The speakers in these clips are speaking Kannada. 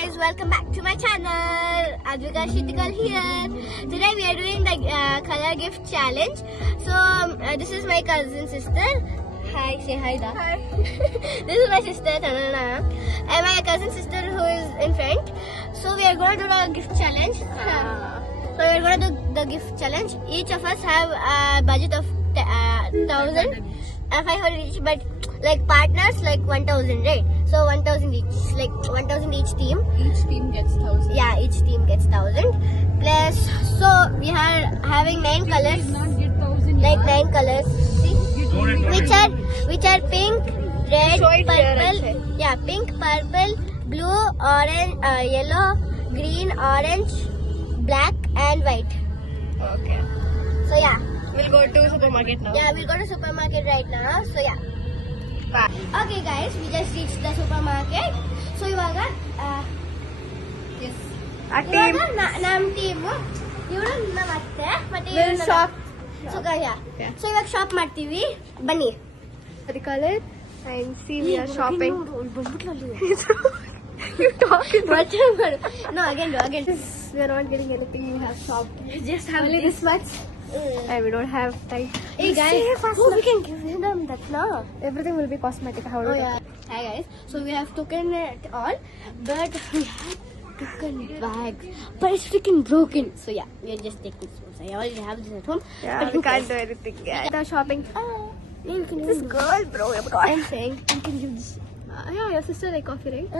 guys, welcome back to my channel. Advika Shitikal here. Today we are doing the color gift challenge. So this is my cousin sister. Hi, say hi da. Hi. This is my sister Tanana and my cousin sister who is in front. So we are going to do the gift challenge. So we are going to do the gift challenge. Each of us have a budget of 1,500 each, but like partners like 1,000, right? So 1,000 each, like 1,000 each team. Each team gets 1,000. Yeah, each team gets 1,000. Plus, so we are having 9 colors. Not get 1,000. Like 9 colors. See, which are pink, red, purple. Yeah, pink, purple, blue, orange, yellow, green, orange, black, and white. Okay. So yeah. We'll go to supermarket now. Yeah, we'll go to supermarket right now. So yeah. Bye. Okay guys, we just reached the supermarket. So ivaga Yes. Our team ನಮ್ಮ ಟೀಮ್ ಇವರು ನಮ್ಮ ಅತ್ತೆ ಮತ್ತೆ will shop. So yeah. Yeah. So ಇವಾಗ ಶಾಪ್ ಮಾಡ್ತೀವಿ ಬನ್ನಿ. What do you call it? And see, we are shopping. You talking? No, again. We are not getting anything. We have shopped. We just have Only this much. And we don't have time. Hey guys, we can give them that now. Everything will be cosmetic. How do Oh you yeah. Hi guys. So we have taken it all, but we have taken bags, but it's freaking broken. So yeah, we are just taking this. So I already have this at home. Yeah, but we can't do anything. Yeah. The shopping. Yeah, you can This girl, bro. I'm saying you can give this. Yeah, your sister like coffee, right?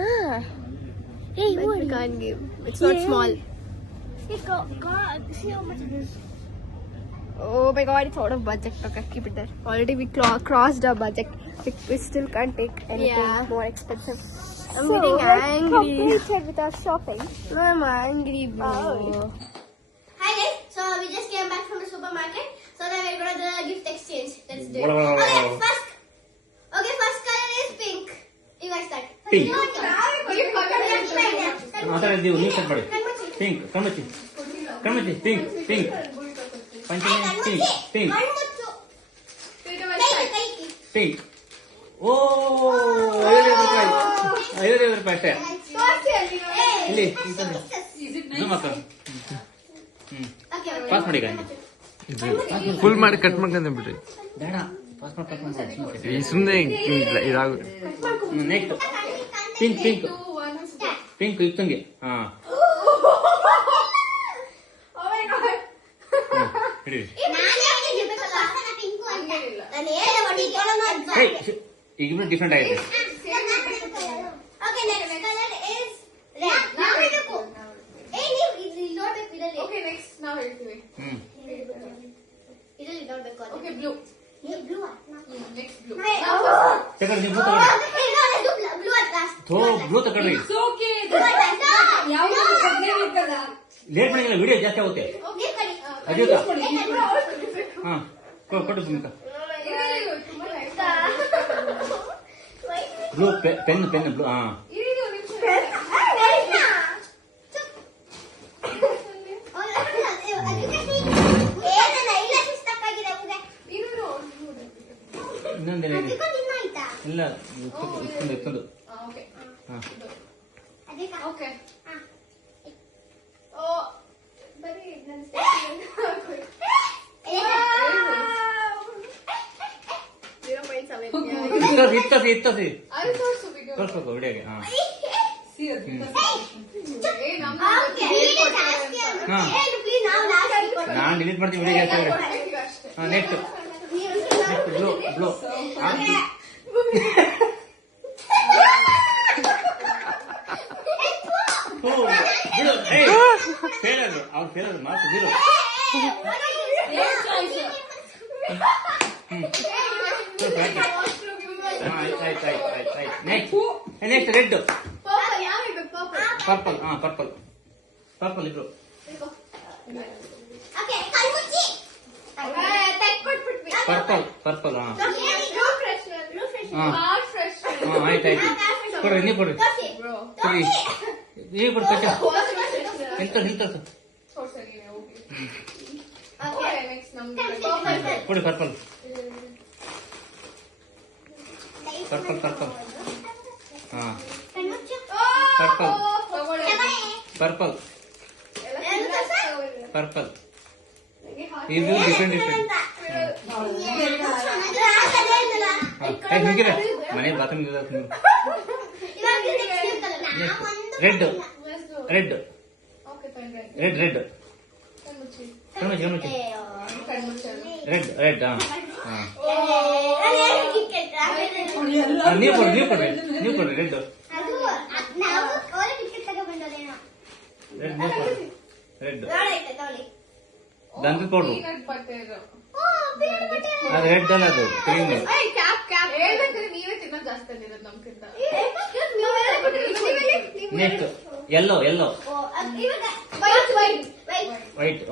Hey, But what? we can't give. It's not Yeah. small. Hey, God, see how much it is. Oh my god, it's out of budget. Okay, keep it there. Already we crossed our budget. We still can't take anything Yeah. more expensive. I'm getting angry. Completed with our shopping. No, I'm angry, bro. Oh. Hi guys, so we just came back from the supermarket. So now we're gonna do a gift exchange. Let's do it. Wow. First color is pink. You guys start. Pink. Kಣ್ಮುಚ್ಚಿ. ನೀವು ಕಟ್ ಮಾಡಿ ಪಿಂಕ್ ಕಣ್ಮುಚ್ಚಿ ಪಿಂಕ್ ಪಂಚಮಿ ಪಿಂಕ್ ಕಣ್ಮುಚ್ಚು. ಕೈಕಿ. ಪಿಂಕ್ ಓ 55 ರೂಪಾಯಿ ಅಷ್ಟೇ ಇಲ್ಲಿ ಮಕ್ಕ Okay, ಪಾಸ್ ಮಾಡಿ ಈಗ ಫುಲ್ ಮಾಡಿ ಕಟ್ ಮಾಡ್ಕೊಂಡೆ ಬಿಡ್ರಿ ಬೇಡ ಪಾಸ್ ಮಾಡಿ ಈ ಸುಮ್ಮನೆ ಇದಾಗ ನೆಕ್ಸ್ಟ್ ಪಿಂಕ್ ಇತ್ತಂಗೆ ಹಾ ಹಿಡಿ ಈಗ ಡಿಫ್ರೆಂಟ್ ಆಗಿದೆ Okay, next color is red. Okay, next. Now ಹೇಳ್ತೀವಿ. ಇದರಲ್ಲಿ ನೋಡ್ಬೇಕು ಅದು. Okay, blue. Blue. Next blue. ತಗೊಳ್ಳಿ ನೀವು ಬ್ಲೂ ತಗೊಳ್ಳಿ It's okay. ಲೇಟ್ ಮಾಡಿಲ್ಲ ವಿಡಿಯೋ ಜಾಸ್ತಿ ಆಗುತ್ತೆ ಅಜೀತ ಹಾ ಕೊಟ್ಟು ಸುಮ್ಕ ಬ್ಲೂ ಪೆನ್ ಬ್ಲೂ ಹಾ ಇನ್ನೊಂದೇನ ಇಲ್ಲ ಇತ್ತೊಂದು ಹಾ Okay. ಇತ್ತಸಿ I thought so big. ತೋರ್ಸ್ಬೇಕು ವಿಡಿಯೋಗೆ ಹಾ See it. ಹಾ ನಾನು ಡಿಲೀಟ್ ಮಾಡ್ತೀನಿ ವಿಡಿಯೋ ಜಾಸ್ತಿ ಆಗಿದೆ ಹಾ ನೆಕ್ಸ್ಟ್ ಬ್ಲೂ ಫೇಲ್ ಆದ್ರು ಅವ್ರು ಫೇಲ್ ಆದ್ರು ಮಾರ್ಕ್ಸ್ 0 ನೆಕ್ಸ್ಟ್ ರೆಡ್ ಪರ್ಪಲ್ ಹಾ ಪರ್ಪಲ್ ಇಬ್ರು ಪರ್ಪಲ್ ಹಾ ಆಯ್ತು ಕೊಡ್ರಿ ನೀವು ಕೊಡ್ರಿ ಕೊಡ್ರಿ ನೀವು ಕೊಡ್ರಿ ಕಚ್ಚ ನಿಂತ ಕೊಡಿ ಪರ್ಪಲ್ ಹಾ ಪರ್ಪಲ್ ಪರ್ಪಲ್ ಪರ್ಪಲ್ ಇದು ಡಿಫ್ರೆಂಟ್ ಡಿಫ್ರೆಂಟ್ ಹಿಂಗಿರ ಮನೆ bathroom red red red red ಕಣ್ಮುಚ್ಚಿ ಕಣ್ಮುಚ್ಚಿ ರೆಡ್ ರೆಡ್ ನೀವು ಕೊಡ್ರಿ ನೀವು ಕೊಡ್ರಿ ರೆಡ್ ರೆಡ್ ನೀವು ಕೊಡ್ರಿ ರೆಡ್ ದಂತ ಕೊಡ್ರು ಅದು ರೆಡ್ ಅಲ್ಲ ಅದು cream next yellow yellow white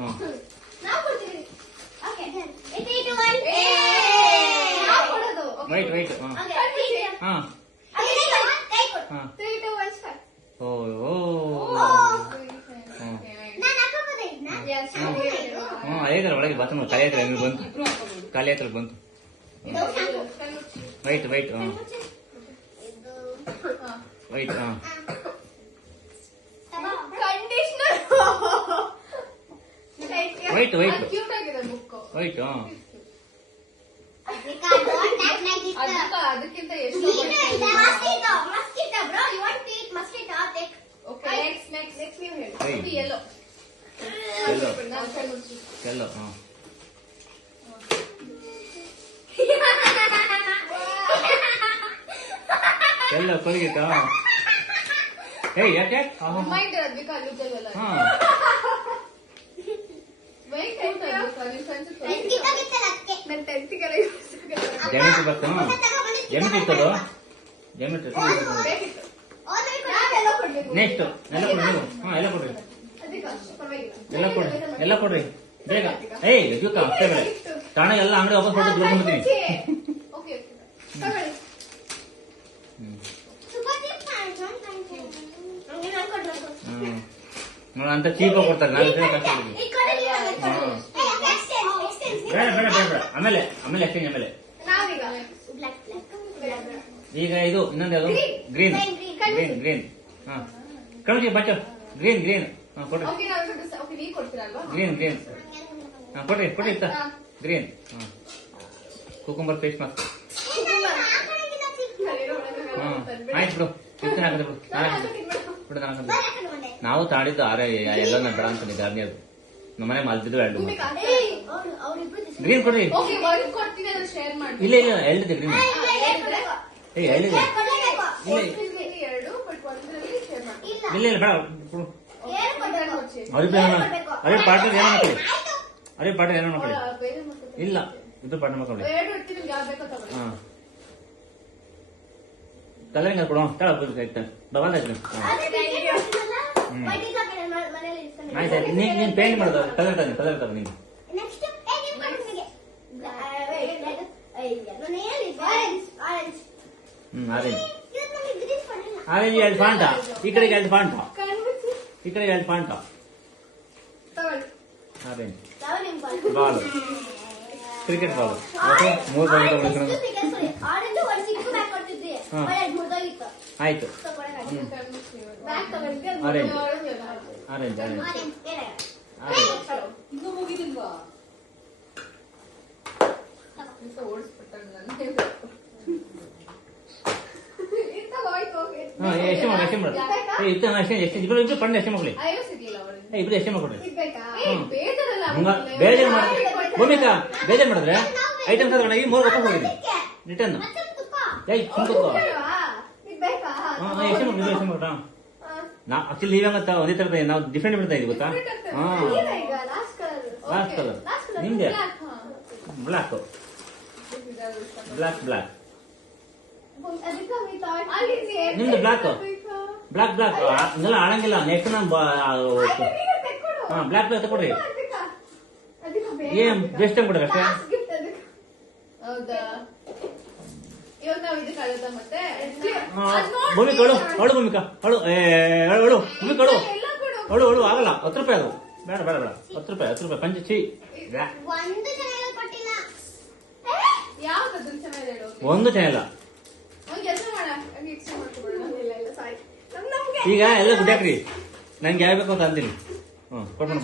white white ಹಾ ಓ ಓ ಐದರ ಒಳಗೆ ಬಾತ್ರೂಮ್ ಖಾಲಿ ಹತ್ರ ಬಂತು ಖಾಲಿ ಹತ್ರ ಬಂತು white white white white white white ಅದಕ್ಕಿಂತ ಎಲ್ಲೋ ಎಲ್ಲೋ ಎಲ್ಲ ಕೊಲಿಗಿತ್ತ ಹೇ ಯಾಕೆ ಹಾ ಜಮಿಟಿ ಬರ್ತ ಜಮಿಟಿ ಇರ್ತದ ಜಮಿಟಿ ನೆಕ್ಸ್ಟ್ ಎಲ್ಲ ಕೊಡ್ರಿ ನೀವು ಹಾ ಎಲ್ಲ ಕೊಡ್ರಿ ಎಲ್ಲ ಕೊಡ್ರಿ ಎಲ್ಲ ಕೊಡ್ರಿ ಬೇಗ ಏಯ್ ಜೂಕ ಅಷ್ಟೇ ಬೇಡ ತಾಣ ಎಲ್ಲ ಅಂಗಡಿ ವಾಪಸ್ ಕೊಟ್ಟು ಬಿಡ್ಕೊಂಡ್ಬಿಡ್ತೀನಿ ಅಂತ ಚೀಪಾಗಿ ಕೊಡ್ತಾರೆ ನಾನು ಕಷ್ಟ ಬೇಡ ಬೇಡ ಬೇಡ ಬೇಡ ಆಮೇಲೆ ಆಮೇಲೆ ಎಕ್ಸ್ಚೇಂಜ್ ಆಮೇಲೆ ಈಗ ಇದು ಇನ್ನೊಂದು ಯಾವುದು ಗ್ರೀನ್ ಗ್ರೀನ್ ಗ್ರೀನ್ ಹಾ ಕಳಿಸಿ ಬಚ್ಚ ಗ್ರೀನ್ ಗ್ರೀನ್ ಹಾ ಕೊಡ್ರಿ ಗ್ರೀನ್ ಗ್ರೀನ್ ಹಾ ಕೊಡ್ರಿ ಕೊಡ್ರಿ ಇತ್ತ ಗ್ರೀನ್ ಹಾ ಕುಕುಂಬರ್ ಫೇಸ್ ಮಾಸ್ಕ್ ಹಾ ಆಯ್ತು ಬಿಡು ಇತ್ತು ಹಾಕಿದೆ ಬಿಡು ಬಿಡು ನಾನು ನಾವು ತಾಡಿದ್ದು ಆರೆ ಎಲ್ಲ ನಾನು ಬೇಡ ಅನ್ಕೊಂಡಿದ್ದೆ ಅರ್ನಿಯದು ನಮ್ಮನೆ ಮಲ್ತಿದ್ದು ಎರಡು ಗ್ರೀನ್ ಕೊಡ್ರಿ ಇಲ್ಲ ಇಲ್ಲ ಎಳ್ದಿದೆ ಗ್ರೀನ್ ಏ ಎಳ್ದಿದೆ ಇಲ್ಲ ಇಲ್ಲ ಬೇಡ ಅರೆ ಪಾರ್ಟ್ನರ್ ಏನೋ ಮಕ್ಕಳು ಅರೆ ಪಾರ್ಟ್ನರ್ ಏನೋ ಮಕ್ಕಳು ಇಲ್ಲ ಇದು ಪಾರ್ಟ್ನರ್ ಮಕ್ಕಳು ಹಾ ಕಲರಿಂಗ್ ಕೊಡೋ ತಳ ಬಂದ ಆಯ್ತು ನೀನ್ ಪೇಂಟ್ ಮಾಡೋದು ಕಲರ್ ತಗ ನೀನು ಆರೆಂಜ್ ಆರೆಂಜ್ ಎರಡು ಫಾಂಟ ಈ ಕಡೆಗೆ ಎರಡು ಫಾಂಟ ಈ ಕಡೆಗೆ ಎರಡು ಫಾಂಟ ಆರೆಂಜ್ ಬಾಲ್ ಕ್ರಿಕೆಟ್ ಬಾಲ್ ಮೂರು ಬಾಲ್ ಆಯ್ತು ಆರೆಂಜ್ ಆರೆಂಜ್ ಆರೆಂಜ್ ಎಷ್ಟು ಮಾಡಿ ಎಷ್ಟು ಮಾಡಿ ಇತ್ತು ಅಷ್ಟೇ ಎಷ್ಟು ಇಬ್ರು ಇಬ್ರು ಪಂಡ ಎಷ್ಟು ಮಕ್ಕಳು ಇಬ್ರು ಎಷ್ಟು ಮಕ್ಕಳು ಹಂಗ ಬೇಜಾರು ಮಾಡಿ ಭೂಮಿಕಾ ಬೇಜಾರು ಮಾಡಿದ್ರೆ ಐಟಮ್ಸ್ ಅದ್ರ ಈ ಮೂರು ರೂಪಾಯಿ ಹೋಗಿದ್ವಿ ರಿಟರ್ನ್ ಏಯ್ ಸುಮ್ಕೋ ಎಷ್ಟು ಮಕ್ಕಳು ಎಷ್ಟು ಮಕ್ಕಳು ನಾ ಆಕ್ಚುಲಿ ನೀವಂಗ ಒಂದೇ ತರ ನಾವು ಡಿಫ್ರೆಂಟ್ ಬಿಡ್ತಾ ಇದೀವಿ ಗೊತ್ತಾ ಹಾ ಲಾಸ್ಟ್ ಕಲರ್ ನಿಮ್ದೆ ಬ್ಲಾಕ್ ಬ್ಲಾಕ್ ಬ್ಲಾಕ್ ನಿಮ್ದು ಬ್ಲಾಕ್ ಬ್ಲಾಕ್ ಬ್ಲಾಕ್ ಇದೆಲ್ಲ ಆಡಂಗಿಲ್ಲ ನೆಕ್ಸ್ಟ್ ನಾನು ಹಾ ಬ್ಲಾಕ್ ಬ್ಲಾಕ್ ತಗೊಡ್ರಿ ಏನ್ ಬೆಸ್ಟ್ ಕೊಡ್ರಿ ಅಷ್ಟೇ ಭೂಮಿಕಾ ಅಳು ಅಳು ಭೂಮಿಕಾ ಅಳು ಅಳು ಭೂಮಿಕಾ ಅಳು ಅಳು ಅಳು ಆಗಲ್ಲ 10 ರೂಪಾಯಿ ಅದು ಬೇಡ ಬೇಡ ಬೇಡ 10 ರೂಪಾಯಿ ಪಂಚ ಚೀ ಒಂದು ಚೆನ್ನಾಗಿಲ್ಲ ಈಗ ಎಲ್ಲ ಗುಡ್ಡಾಕ್ರಿ ನಂಗೆ ಯಾವ ಬೇಕು ಅಂತ ಅಂದಿನಿ. ಕೊಟ್ಬಿಡು.